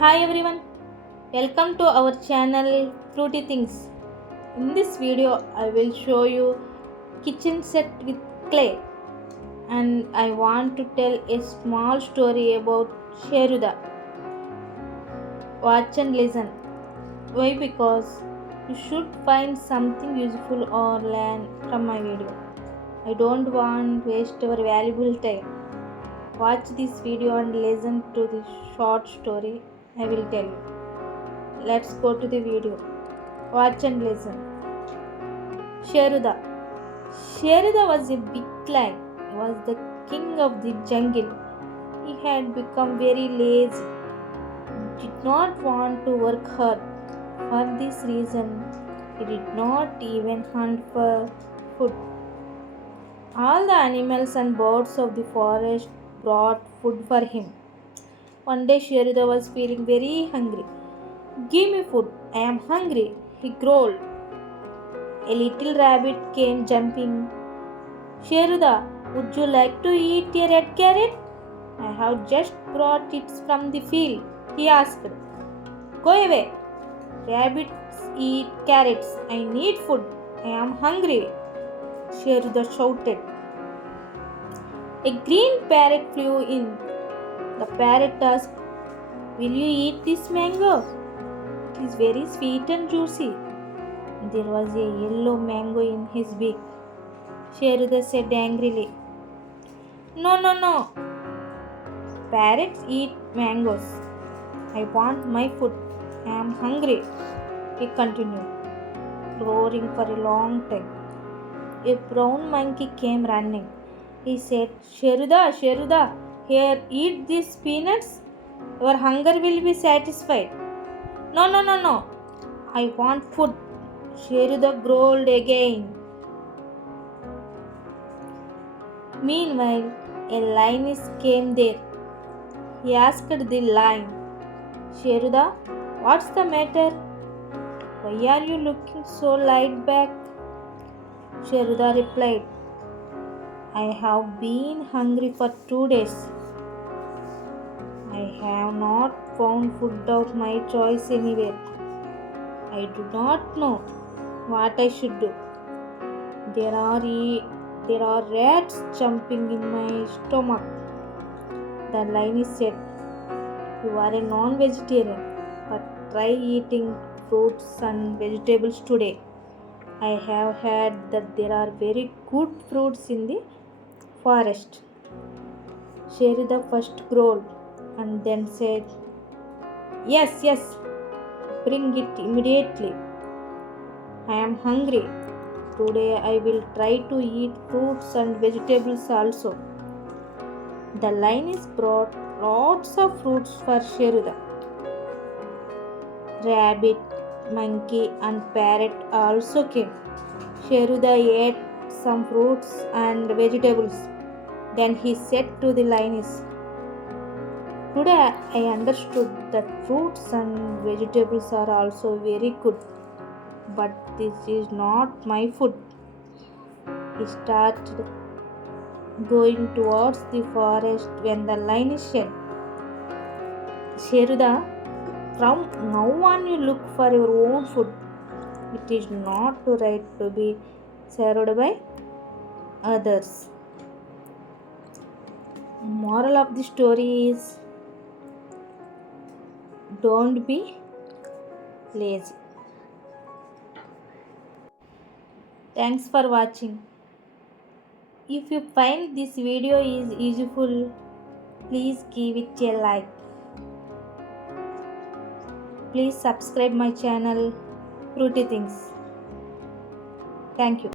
Hi everyone, welcome to our channel Fruity Things. In this video, I will show you kitchen set with clay, and I want to tell a small story about Sheruda. Watch and listen. Why? Because you should find something useful or learn from my video. I don't want to waste your valuable time. Watch this video and listen to the short story I will tell you. Let's go to the video. Watch and listen. Sheruda. Sheruda was a big lion. He was the king of the jungle. He had become very lazy. He did not want to work hard. For this reason, he did not even hunt for food. All the animals and birds of the forest brought food for him. One day, Sheruda was feeling very hungry. Give me food, I am hungry, he growled. A little rabbit came jumping. Sheruda, would you like to eat a red carrot? I have just brought it from the field, he asked. Go away. Rabbits eat carrots. I need food. I am hungry, Sheruda shouted. A green parrot flew in. The parrot asked, will you eat this mango? It is very sweet and juicy. There was a yellow mango in his beak. Sheruda said angrily. No. Parrots eat mangoes. I want my food. I am hungry. He continued, roaring for a long time. A brown monkey came running. He said, Sheruda, here, eat these peanuts. Your hunger will be satisfied. No. I want food. Sheruda growled again. Meanwhile, a lioness came there. He asked the lion, Sheruda, what's the matter? Why are you looking so laid back? Sheruda replied, I have been hungry for 2 days. I have not found food of my choice anywhere. I do not know what I should do. There are rats jumping in my stomach. The lioness said, you are a non-vegetarian, but try eating fruits and vegetables today. I have heard that there are very good fruits in the forest. Sheruda first growled and then said, Yes, bring it immediately. I am hungry. Today I will try to eat fruits and vegetables also. The lioness brought lots of fruits for Sheruda. Rabbit, monkey and parrot also came. Sheruda ate some fruits and vegetables. Then he said to the lioness, Today I understood that fruits and vegetables are also very good, but this is not my food. He started going towards the forest when the lioness said, Sheruda, from now on you look for your own food. It is not right to be served by others. Moral of the story is don't be lazy. Thanks for watching. If you find this video is useful, please give it a like. Please subscribe my channel Fruity Things. Thank you.